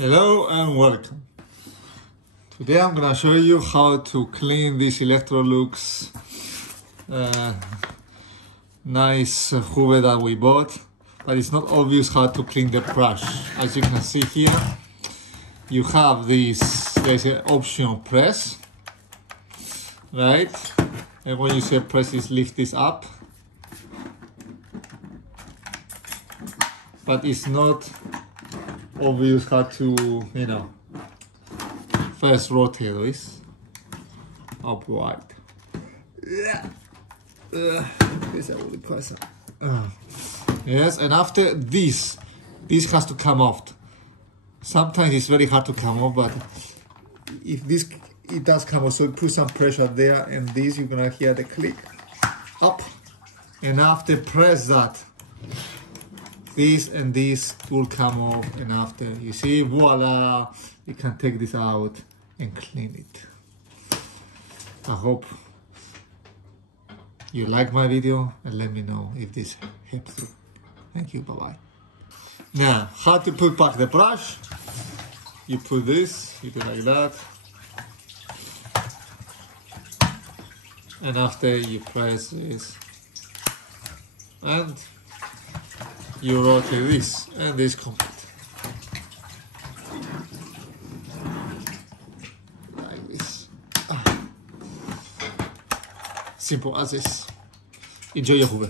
Hello and welcome. Today I'm gonna show you how to clean this Electrolux nice hoover that we bought, but it's not obvious how to clean the brush. As you can see here, you have this, there's an option press, right? And when you say press, is lift this up, but it's not obvious how to, first rotate this upward. Yes, and after this has to come off. Sometimes it's very hard to come off, but if it does come off, so put some pressure there, and this you're gonna hear the click up, and after press that, this and this will come off, and after you see, voila, you can take this out and clean it. I hope you like my video and let me know if this helps you. Thank you, bye bye. Now, how to put back the brush? You put this, you do like that, and after you press this, and you rotate this, and this complete. Like this. Simple as this. Enjoy your hoover.